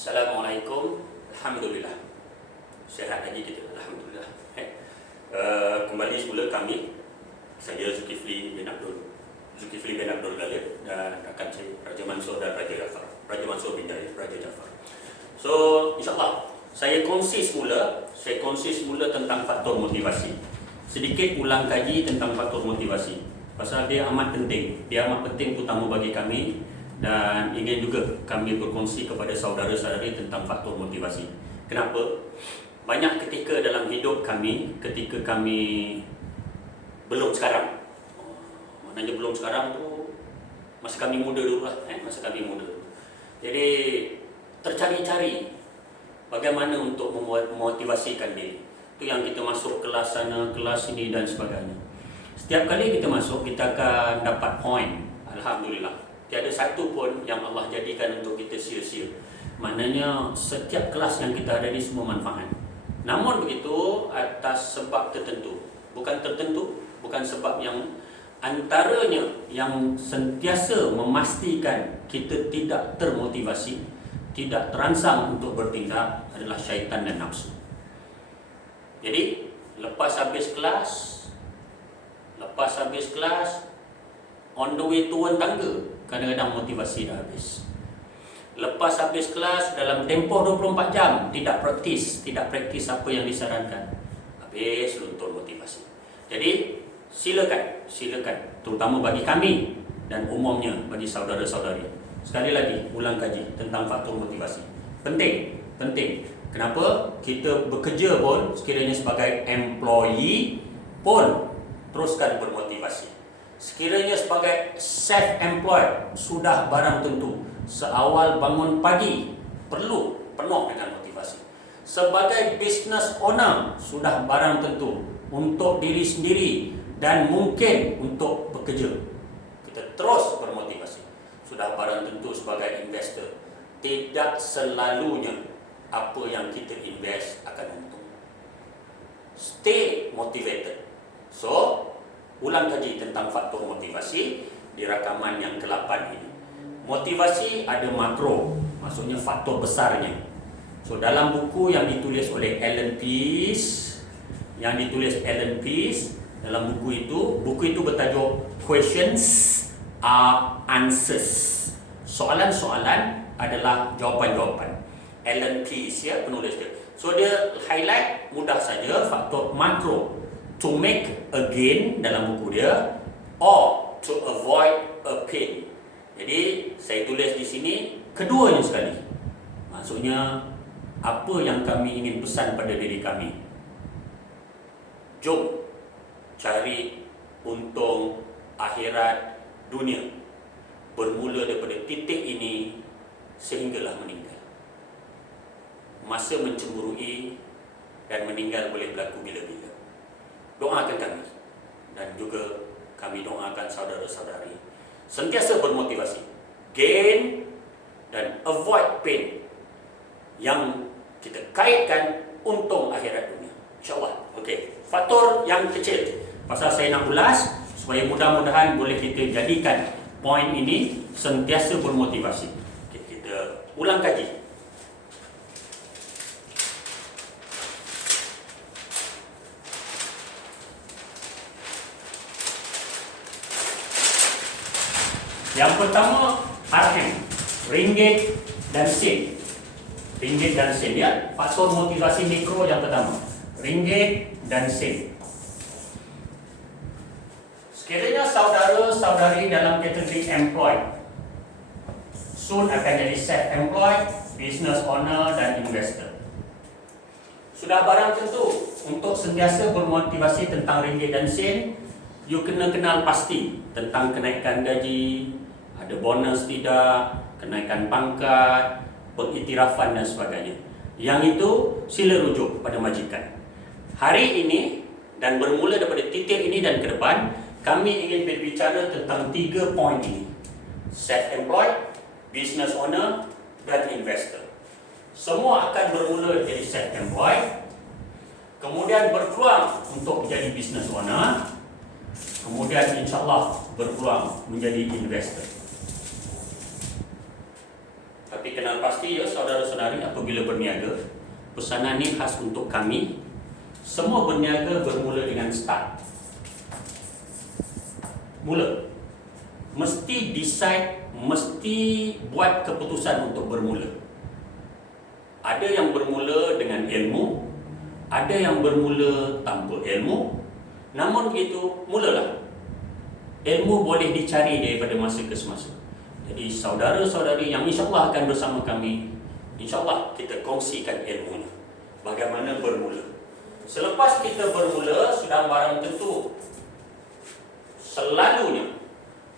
Assalamualaikum. Alhamdulillah. Sihat lagi kita. Alhamdulillah. Kembali semula kami. Saya Zulkifli bin Abdul Ghalib dan rakan saya Raja Mansur dan Raja Jafar. Raja Mansur bin Raja Jafar. So, insyaAllah saya kongsi semula tentang faktor motivasi. Sedikit ulang kaji tentang faktor motivasi. Pasal dia amat penting. Dia amat penting terutama bagi kami. Dan ingin juga kami berkongsi kepada saudara-saudari tentang faktor motivasi. Kenapa? Banyak ketika dalam hidup kami, ketika kami belum sekarang, maknanya belum sekarang tu masa kami muda dulu lah, masa kami muda. Jadi tercari-cari bagaimana untuk memotivasikan diri. Itu yang kita masuk kelas sana, kelas ini dan sebagainya. Setiap kali kita masuk, kita akan dapat poin. Alhamdulillah. Tiada satu pun yang Allah jadikan untuk kita sia-sia. Maknanya setiap kelas yang kita ada ni semua manfaat. Namun begitu atas sebab tertentu. Bukan tertentu, bukan sebab yang antaranya yang sentiasa memastikan kita tidak termotivasi, tidak terangsang untuk bertindak adalah syaitan dan nafsu. Jadi lepas habis kelas, on the way turun tangga, kadang-kadang motivasi dah habis. Lepas habis kelas, dalam tempoh 24 jam tidak praktis apa yang disarankan, habis luntur motivasi. Jadi silakan, terutama bagi kami dan umumnya bagi saudara-saudari. Sekali lagi ulang kaji tentang faktor motivasi. Penting. Kenapa? Kita bekerja pun sekiranya sebagai employee pun teruskan bermotivasi. Sekiranya sebagai self-employed, sudah barang tentu seawal bangun pagi perlu penuh dengan motivasi. Sebagai business owner, sudah barang tentu untuk diri sendiri dan mungkin untuk bekerja, kita terus bermotivasi. Sudah barang tentu sebagai investor, tidak selalunya apa yang kita invest akan untung. Stay motivated. So, ulang kaji tentang faktor motivasi di rakaman yang ke-8 ini. Motivasi ada makro, maksudnya faktor besarnya. So dalam buku yang ditulis oleh Alan Pease, dalam buku itu bertajuk Questions are Answers. Soalan-soalan adalah jawapan-jawapan. Alan Pease penulis dia. So dia highlight mudah saja faktor makro. To make a gain dalam buku dia, or to avoid a pain. Jadi saya tulis di sini keduanya sekali. Maksudnya apa yang kami ingin pesan pada diri kami. Jom cari untung akhirat dunia, bermula daripada titik ini sehinggalah meninggal. Masa mencemburui dan meninggal boleh berlaku bila-bila. Doakan kami dan juga kami doakan saudara-saudari sentiasa bermotivasi, gain dan avoid pain yang kita kaitkan untung akhirat dunia. InsyaAllah. Okey, faktor yang kecil pasal saya nak ulas supaya mudah-mudahan boleh kita jadikan poin ini sentiasa bermotivasi. Okay, kita ulang kaji. Yang pertama, RM, ringgit dan sen. Ringgit dan sen ya. Faktor motivasi mikro yang pertama, ringgit dan sen. Sekiranya saudara-saudari dalam kategori employed, soon akan jadi self-employed, business owner dan investor. Sudah barang tentu untuk sentiasa bermotivasi tentang ringgit dan sen, you kena kenal pasti tentang kenaikan gaji, ada bonus tidak, kenaikan pangkat, pengiktirafan dan sebagainya. Yang itu sila rujuk pada majikan. Hari ini dan bermula daripada titik ini dan ke depan, kami ingin berbicara tentang 3 poin ini. Self-employed, business owner dan investor. Semua akan bermula jadi self-employed, kemudian berpeluang untuk menjadi business owner, kemudian insyaAllah berpeluang menjadi investor. Tapi kenal pasti ya saudara-saudari, apabila berniaga, pesanan ini khas untuk kami. Semua berniaga bermula dengan start. Mula. Mesti decide, mesti buat keputusan untuk bermula. Ada yang bermula dengan ilmu, ada yang bermula tanpa ilmu. Namun begitu, mulalah. Ilmu boleh dicari daripada masa ke semasa. Jadi saudara-saudari yang insyaAllah akan bersama kami, insyaAllah kita kongsikan ilmunya, bagaimana bermula. Selepas kita bermula, sudah barang tentu selalunya,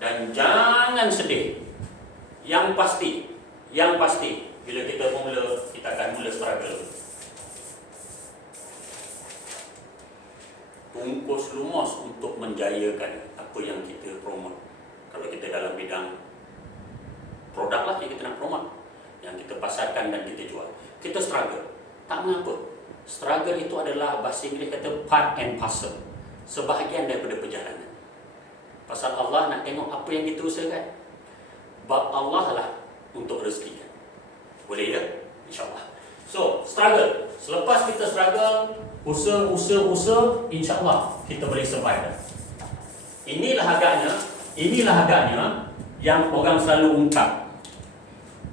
dan jangan sedih. Yang pasti bila kita bermula, kita akan mula struggle. Tungkus lumus untuk menjayakan apa yang kita promote. Kalau kita dalam bidang produk lah yang kita nak promote, yang kita pasarkan dan kita jual, kita struggle. Tak mengapa. Struggle itu adalah bahasa Inggeris kata part and parcel, sebahagian daripada perjalanan. Pasal Allah nak tengok apa yang kita usahakan. Bab Allah lah untuk rezeki. Boleh ya? InsyaAllah. So, struggle. Selepas kita struggle, usaha, insyaAllah kita boleh survive. Inilah agaknya yang orang selalu ungkap.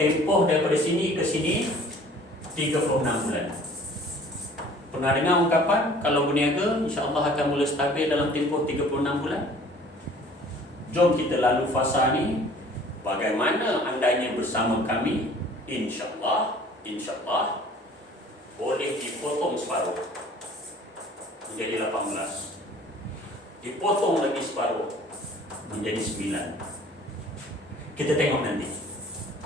Tempoh daripada sini ke sini 36 bulan. Pernah dengar ungkapan kalau berniaga insya-Allah akan mula stabil dalam tempoh 36 bulan? Jom kita lalu fasa ni. Bagaimana andainya bersama kami, insya-Allah boleh dipotong separuh menjadi 18. Dipotong lagi separuh menjadi 9. Kita tengok nanti.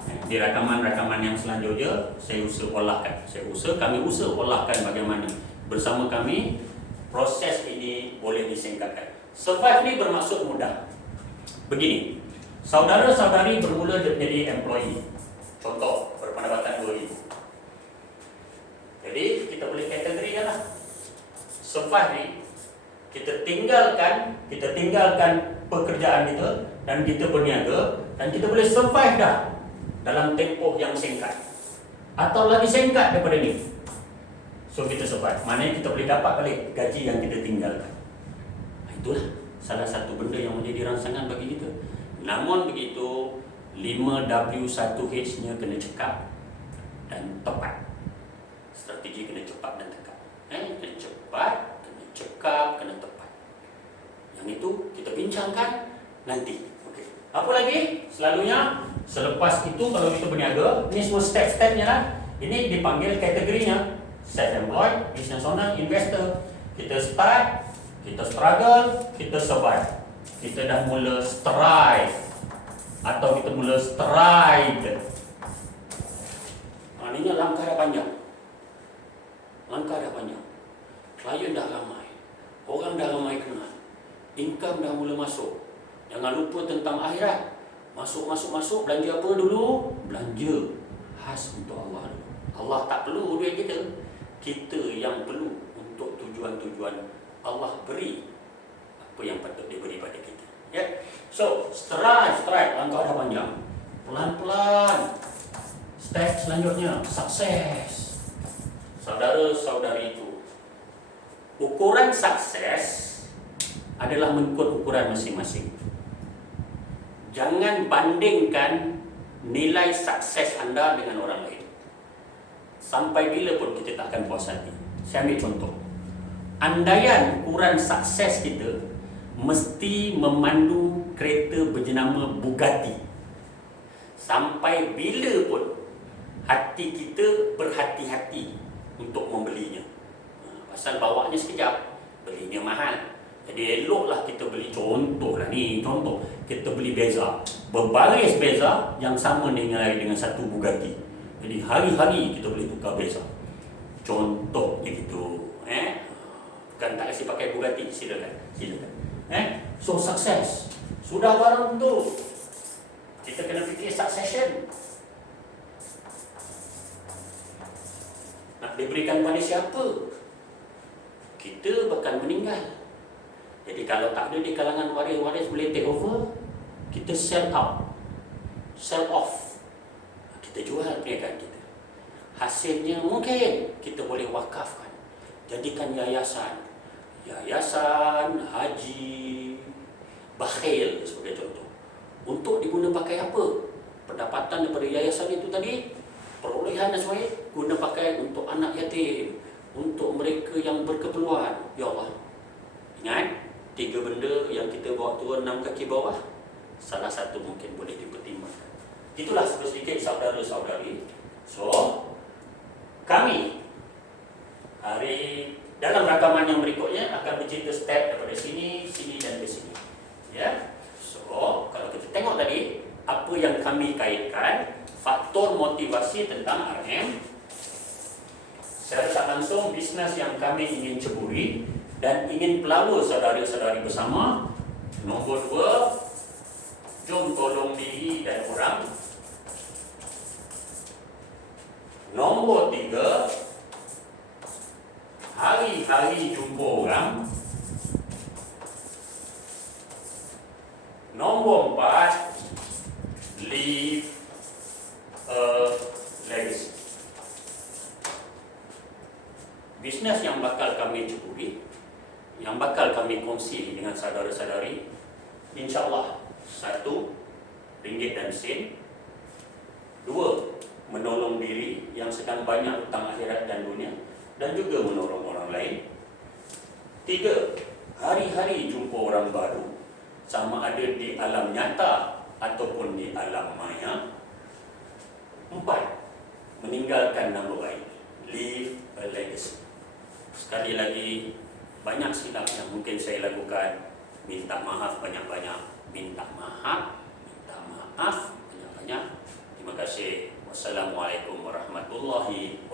Di rakaman-rakaman yang selanjutnya kami usaha olahkan bagaimana bersama kami proses ini boleh disingkatkan. Survive ni bermaksud mudah. Begini, saudara-saudari bermula menjadi employee. Contoh, berpendapatan 2,000. Jadi kita boleh kategorikan lah. Survive ni kita tinggalkan pekerjaan kita dan kita berniaga, dan kita boleh survive dah dalam tempoh yang singkat atau lagi singkat daripada ni. So kita survive, maknanya kita boleh dapat balik gaji yang kita tinggalkan. Itulah salah satu benda yang menjadi rangsangan bagi kita. Namun begitu, 5W1H nya kena cekap dan tepat. Strategi kena cepat dan tepat. Kena cepat, kena cekap, kena tepat. Yang itu kita bincangkan nanti. Okey. Apa lagi? Selalunya selepas itu kalau kita berniaga, ini semua step-stepnya lah. Ini dipanggil kategorinya self-employed, business owner, investor. Kita start, kita struggle, kita survive. Kita dah mula strive atau kita mula stride. Ini langkah dah panjang. Klien dah ramai, orang dah ramai kenal, income dah mula masuk. Jangan lupa tentang akhirat. Masuk, belanja apa dulu? Belanja khas untuk Allah dulu. Allah tak perlu duit kita. Kita yang perlu untuk tujuan-tujuan Allah beri apa yang patut diberi pada kita. Ya. So, stride, langkah dah panjang. Pelan-pelan. Step selanjutnya, sukses. Saudara-saudari itu, ukuran sukses adalah mengikut ukuran masing-masing. Jangan bandingkan nilai sukses anda dengan orang lain. Sampai bila pun kita tak akan puas hati. Saya ambil contoh. Andaian ukuran sukses kita mesti memandu kereta berjenama Bugatti. Sampai bila pun hati kita berhati-hati untuk membelinya. Pasal bawanya sekejap, belinya mahal. Jadi eloklah kita beli, contoh kita beli Beza, berbaris Beza yang sama dengan satu Bugatti. Jadi hari-hari kita boleh tukar Beza. Contohnya gitu. Bukan tak kasi pakai Bugatti, silakan. So sukses sudah barang tu. Kita kena fikir succession. Nak diberikan pada siapa? Kita bakal meninggal. Jadi kalau tak ada di kalangan waris boleh take over, kita sell out, sell off. Kita kita jual perniagaan kita. Hasilnya mungkin kita boleh wakafkan, jadikan yayasan haji bakhil sebagai contoh, untuk diguna pakai apa? Pendapatan daripada yayasan itu tadi, perolehan dan sebagainya, guna pakai untuk anak yatim, untuk mereka yang berkeperluan. Ya Allah, ingat 3 benda yang kita bawa turun 6 kaki bawah, salah satu mungkin boleh dipertimbangkan. Itulah sedikit saudara-saudari. So, kami dalam rakaman yang berikutnya akan bercerita step daripada sini, dan ke sini. Ya. So, kalau kita tengok tadi, apa yang kami kaitkan, faktor motivasi tentang RM, secara tak langsung bisnes yang kami ingin ceburi dan ingin pelalu saudara-saudari bersama. Nombor 2, jom tolong diri dan orang. Nombor 3, hari-hari jumpa orang. Nombor 4, leave a legacy. Bisnes yang bakal kami ceburi, yang bakal kami kongsi dengan saudara-saudari, insya-Allah, 1, ringgit dan sen. 2, menolong diri yang sedang banyak hutang akhirat dan dunia, dan juga menolong orang lain. 3, hari-hari jumpa orang baru, sama ada di alam nyata ataupun di alam maya. 4, meninggalkan nama baik, leave a legacy. Sekali lagi, banyak silap yang mungkin saya lakukan. Minta maaf banyak-banyak, minta maaf banyak-banyak. Terima kasih. Wassalamualaikum warahmatullahi